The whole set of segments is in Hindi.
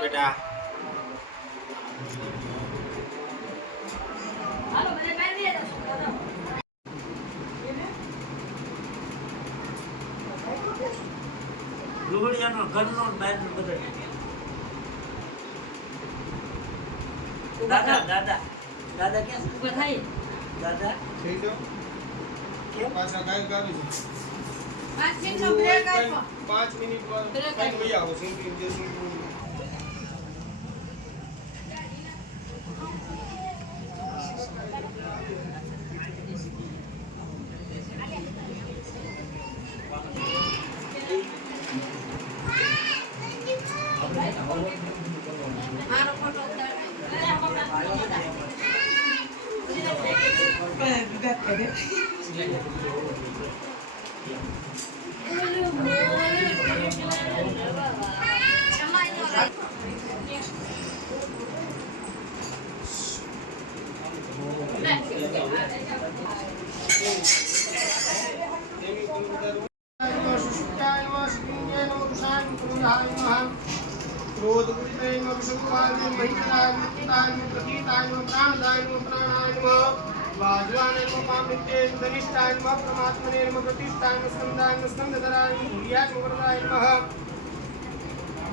बेटा લુગડિયાનો ઘરનો બહારનો બધો દાદા દાદા દાદા ક્યાં ઉભા થાય દાદા થઈ જાઓ કેમ પાછા કાઈ કાવી છે 5 મિનિટનો બ્રેક આપો 5 મિનિટ પર કઈ લઈ આવો સિંગિંગ જે સિંગિંગ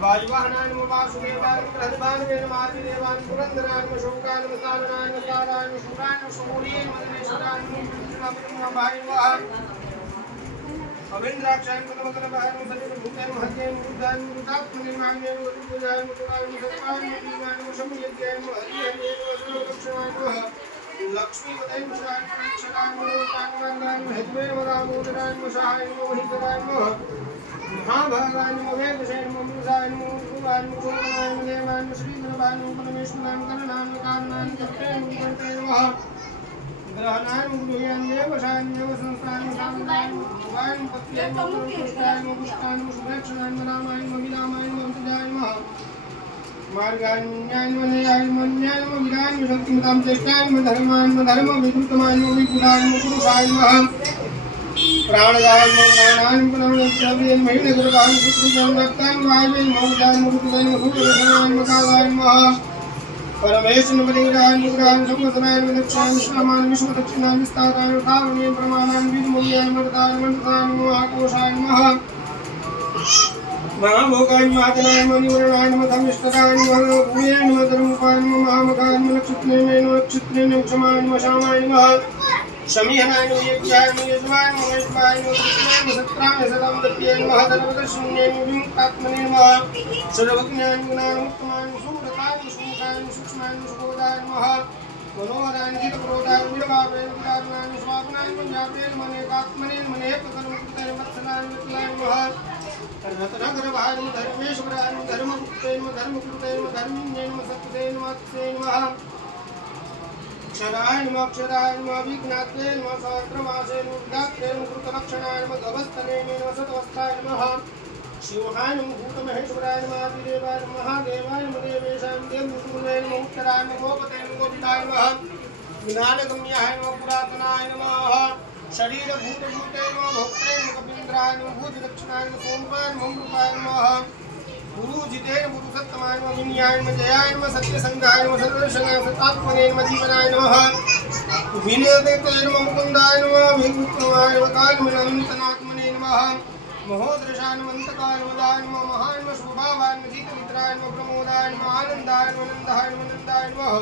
वायुवाहनाय नमः वासुदेवाय नमः हृदयवाय नमः आदिदेवाय नमः पुरंदराय नमः शोकाय नमः सारणाय नमः साराय नमः शूराय नमः शूर्ये नमः दिनेशाय नमः भाइवाह अवेंद्राक्षाय नमः नमः सजन भूताय नमः हत्याय नमः बुद्धाय नमः बुद्धात्मनिर्माणाय नमः पूजाय नमः पूजाय नमः सत्याय नमः दीवाय नमः शमयज्ञाय नमः हरिये नमः लक्ष्मीपतये नमः लक्ष्मीपतये नमः क्षराय नमः कामवन्दाय नमः हेतवे नमः दामोदराय नमः सहाय नमः महितराय नमः महाभागाय नमः वेदशाय नमः मुसाय नमः गुरुवाय नमः गुरुवाय नमः देवाय नमः श्रीधरवाय नमः परमेश्वराय नमः करणाय नमः कारणाय नमः तत्ते नमः ग्रहणाय नमः गुरुयाय नमः देवशाय नमः संस्थाय नमः सामगाय नमः गुरुवाय नमः पत्याय नमः पुष्टाय नमः पुष्टाय नमः सुरक्षाय नमः रामाय नमः विरामाय नमः अंतजाय नमः मार्गाय नमः न्याय नमः न्याय नमः न्याय नमः विराय नमः शक्तिमतां चेष्टाय नमः धर्माय नमः धर्म विकृतमाय नमः विपुराय नमः पुरुषाय नमः प्राणदाय नमः प्राणाय नमः प्राणदाय नमः महिनगुरुवाय नमः पुत्रजाय रक्ताय नमः वायवे नमः उदाय नमः ऋतुवाय नमः सूर्यदेवाय नमः कालाय नमः परमेश्वर नमः देवराय नमः समसनाय नमः दक्षाय नमः श्रामाय नमः विश्वदक्षिणाय विस्ताराय नमः तावणे प्रमाणाय विद्मोयाय नमः रताय नमः आकोशाय नमः महाभोगाय नमः आदनाय नमः निवरणाय नमः धर्मिष्ठराय नमः भूयाय नमः धर्मोपाय नमः महामगाय नमः नक्षत्रे नमः क्षमाय नमः श्यामाय नमः शमीहनाय नमः यज्ञाय नमः यजमाय नमः वैष्णवाय नमः कृष्णाय नमः सत्राय सदां दत्त्यै नमः सर्वदर्शन्यै नमः विमुक्तात्मने नमः सर्वज्ञाय नमः ज्ञानमुत्तमाय नमः सुव्रताय नमः सुमुखाय नमः सूक्ष्माय नमः सुबोधाय नमः मनोहराय नमः चित्तक्रोधाय नमः वीरभावाय नमः विदारुणाय नमः स्वापनाय नमः ज्ञापये नमः नेकात्मने नमः नेककर्मकृताय नमः वत्सलाय नमः वित्तलाय नमः रत्नगर्भाय नमः धर्मेश्वराय नमः धर्मगुप्ते नमः धर्मकृते नमः धर्मिण्ये नमः सत्ते नमः अत्ते नमः क्षराय नमः अक्षराय नमः विघ्नात्रे नमः सहस्रमासे नमः विघ्नात्रे नमः कृतलक्षणाय नमः गवस्तने नमः सतवस्ताय नमः शिवाय नमः भूतमहेश्वराय नमः आदिदेवाय नमः महादेवाय नमः देवेशाय नमः देवमुखुले नमः उत्तराय नमः गोपते नमः गोपिताय नमः ज्ञानगम्याय नमः पुरातनाय नमः शरीरभूतभूते नमः भोक्त्रे नमः कपीन्द्राय नमः भूतदक्षिणाय नमः सोमवाय नमः अमृताय नमः गुरुजिते नमः गुरुसत्तमाय नमः विनयाय नमः जयाय नमः सत्यसंगाय नमः सर्वदर्शनाय सतात्मने नमः जीवनाय नमः विनयते नमः मुकुन्दाय नमः विमुक्तमाय नमः कालमनन्तनात्मने नमः महोदृशाय नमः अन्तकाय नमः नमः महाय नमः शुभभावाय नमः जीतमित्राय नमः प्रमोदाय नमः आनन्दाय नमः नन्दाय नमः नन्दाय नमः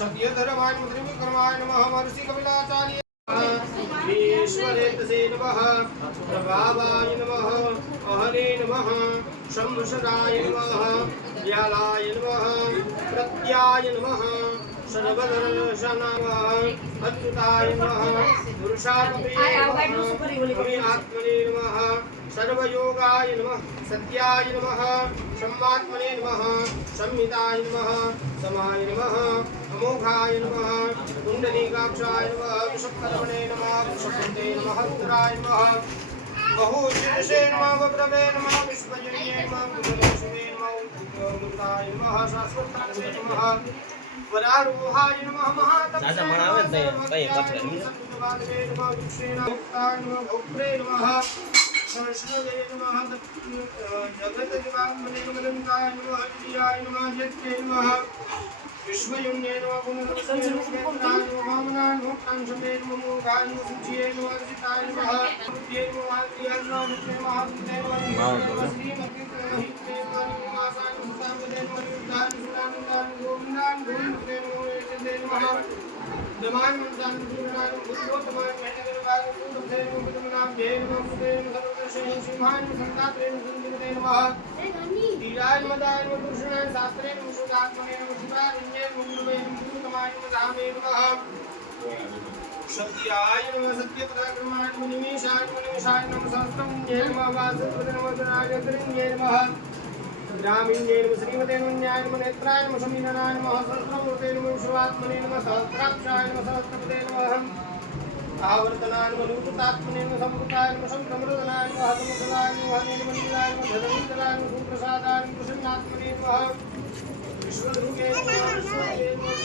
सत्यधर्माय नमः त्रिविक्रमाय नमः महर्षि कपिलाचार्य ईश्वरेतसे नमः प्रभावाय नमः अहने नमः शंसराय नमः व्यालाय नमः प्रत्याय नमः सर्वदर्शनाय अच्युताय नमः पुरुषार्थाय नमः आत्मने नमः सर्वयोगाय नमः सत्याय नमः सम्मात्मने नमः संहिताय नमः समाय नमः अमोघाय नमः कुंडलीकाक्षाय नमः विषकर्मणे नमः विषपते नमः रुद्राय नमः बहुशीर्षे नमः वक्रवे नमः विश्वजन्ये नमः गुरुदेशवे नमः उद्गताय नमः शाश्वताय नमः वरारोहाय नमः महातपसे नमः विक्षेणाय नमः भोक्त्रे नमः संस्कृते नमः जगद्दिवाङ्गने नमः नमः जियाय नमः जत्ये नमः विश्वयुन्ये नमः पुनर्वसने नमः वामनाय नमः कांशमे नमः मोघाय नमः सुचिये नमः जिताय नमः बुद्धये नमः आत्रियाय नमः नित्ये महाभूते नमः श्रीमते हिते नमः आसाय नमः सामदे नमः युद्धाय सुरानंदाय गोविन्दाय गोविन्दे नमः एते नमः दमाय मंदान गुरुनाय गुरुतमाय मेहनगरवाय गुरुते नमः गुरुनाम जय नमः गुरुते नमः सर्वदर्शने सिंहाय नमः संतात्रे नमः संजते नमः धीराय मदाय नमः पुरुषाय शास्त्रे नमः सुदात्मने नमः शिवाय नमः गुरुवे नमः गुरुतमाय नमः धामे नमः शक्तियाय नमः सत्यपराक्रमाय नमः निमेषाय नमः सहस्रं जय नमः वासुदेवाय नमः जनार्दनाय नमः ग्रामीण्ये नमः श्रीमते नमः नमः नेत्राय नमः समीनाय नमः सहस्रमूर्ते नमः शिवात्मने नमः सहस्राक्षाय नमः सहस्रपदे नमः आवर्तनाय नमः लूटतात्मने नमः संवृताय नमः संक्रमृतनाय नमः हतमुखलाय नमः नीलमणिलाय नमः धनवीतलाय नमः सुप्रसादाय नमः प्रसन्नात्मने नमः विश्वरूपे नमः विश्वरूपे नमः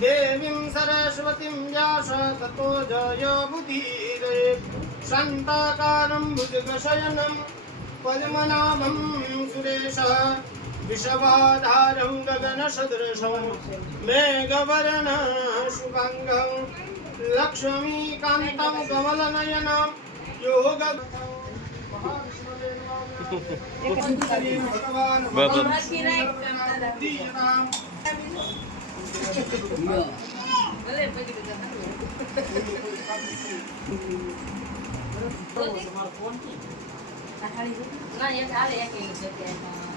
देवीं सरस्वतीं व्यास ततो जय बुद्धिरे शान्ताकारं भुजगशयनं पद्मनाभं सुरेशः विश्वाधारं गगनसदृशं मेघवर्णं शुभाङ्गं लक्ष्मीकान्तं कमलनयनं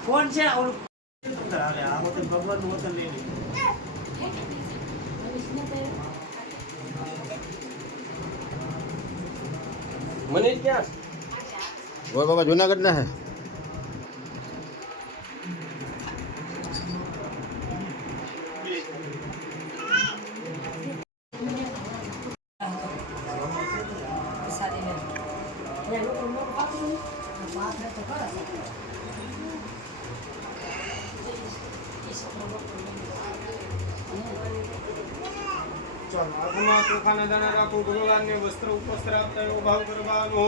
कौन से और भगवान होता ले मनीष क्या वो बाबा जूनागढ़ ना है खाना दाना राखो भगवान ने वस्त्र उपस्त्र भाव करवानो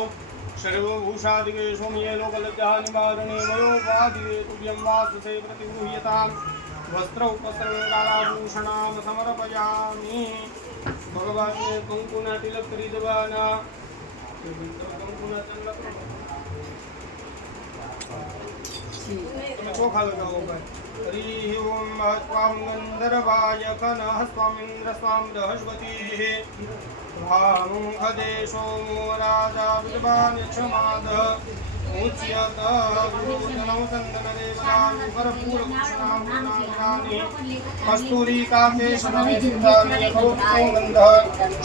सर्वभूषादिगे सोमये लोकलज्जा निवारणे मयोपादिगे तुभ्यं वासुसे प्रतिगृह्यतां वस्त्र उपस्त्र गालाभूषणां समर्पयामि भगवान ने कंकुन तिलक रिजवाना कंकुन तिलक चोखा लगाओ भाई हरि ओम स्वाम गंधर्वाय कनः स्वामिन्द्र स्वाम बृहस्पतिः भामुखदेशो मो राजा विद्वान् क्षमादः उच्यत विरोचनं चन्दनदेवतानि परपूर्वकृष्णामृतानि कस्तूरिकाकेशरमे सिद्धानि यथोक्तो गन्धः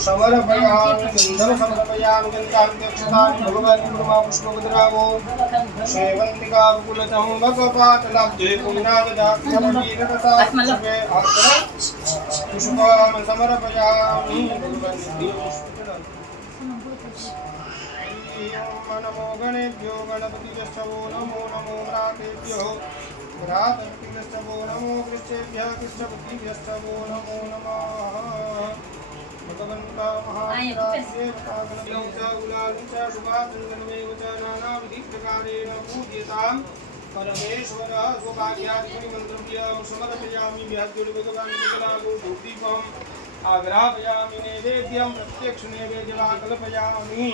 समर्पयामि गन्धर्वसमर्पयामि गन्धान्त्यक्षतानि भगवान् ब्रह्मा पुष्पवद्रावो सेवन्तिकाकुलतं भगवपातलाब्धे पुण्णागदाक्षरवीररसात्मके पुष्पान् समर्पयामि नमो गणेभ्यो गणपतिभ्यो नमो नमो व्रातेभ्यो व्रातर्पिभ्यो नमो कृष्णेभ्यः कृष्णपतिभ्यो नमो नमः भगवन्ता महादेवतागणमेव शुभाचन्दनमेव च नानाविधिप्रकारेण पूज्यतां परमेश्वरः स्वभाग्यादिमन्त्रभ्यं समर्पयामि भगवान् विकलागो धूपदीपम् आग्रापयामि नैवेद्यं प्रत्यक्ष नैवेद्यवा कल्पयामि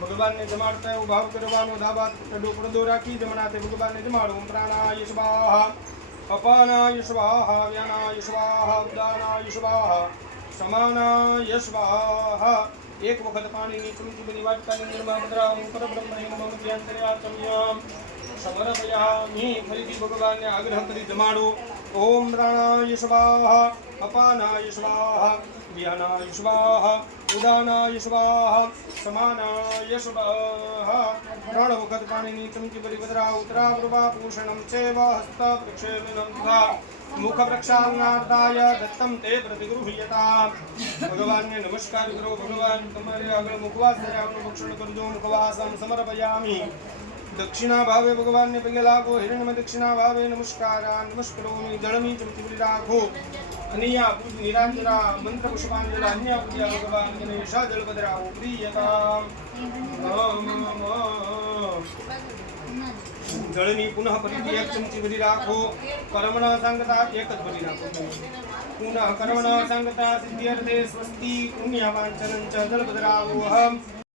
भगवान ने जमाड़ता है उभाव करवानो धाबा टडो प्रदो राखी जमनाते भगवान ने जमाड़ो प्राणाय स्वाहा अपानाय स्वाहा व्यानाय स्वाहा उदानाय स्वाहा समानाय स्वाहा एक वक्त पानी ની ચમચી બની વાટકાની નિર્મા બદરામ પરબ્રહ્મને નમઃ ધ્યાનતર્યાચમ્યમ સમર્પયામિ ફરીથી ભગવાનને આગ્રહ કરી જમાડો ઓમ પ્રાણાય સ્વાહા અપાનાય સ્વાહા વ્યાનાય સ્વાહા ઉદાનાય સ્વાહા સમાનાય સ્વાહા 3 વખત પાણીની ચમચી ભરી પધરા ઉતરા પ્રભા પૂષણમ ચેવ હસ્ત પ્રક્ષેપણમ તથા મુખ પ્રક્ષાલનાર્થાય દત્તમ તે પ્રતિગૃહ્યતા ભગવાનને નમસ્કાર કરો ભગવાન તમારે આગળ મુખવાસ ધર્યાનું ભક્ષણ કરજો મુખવાસમ સમર્પયામિ દક્ષિણા ભાવે ભગવાનને પગે લાગો હિરણ્યમાં દક્ષિણા ભાવે નમસ્કારાન નમસ્કરોમિ જળમી ચમચી ભરી રાખો અનિયા પૂજ નિરાંજના મંત્ર પુષ્પાંજલિ અન્ય પૂજ્યા ભગવાન ગણેશા જલભદ્રાઓ પ્રિયતા જળની પુનઃ ફરીથી 1 ચમચી ભરી રાખો કર્મણ સંગતા 1 જ ભરી રાખો પુનઃ કર્મણ સંગતા સિદ્ધ્યર્થે સ્વસ્તિ પુણ્યવાંચનં ચ જલભદ્રાવોહમ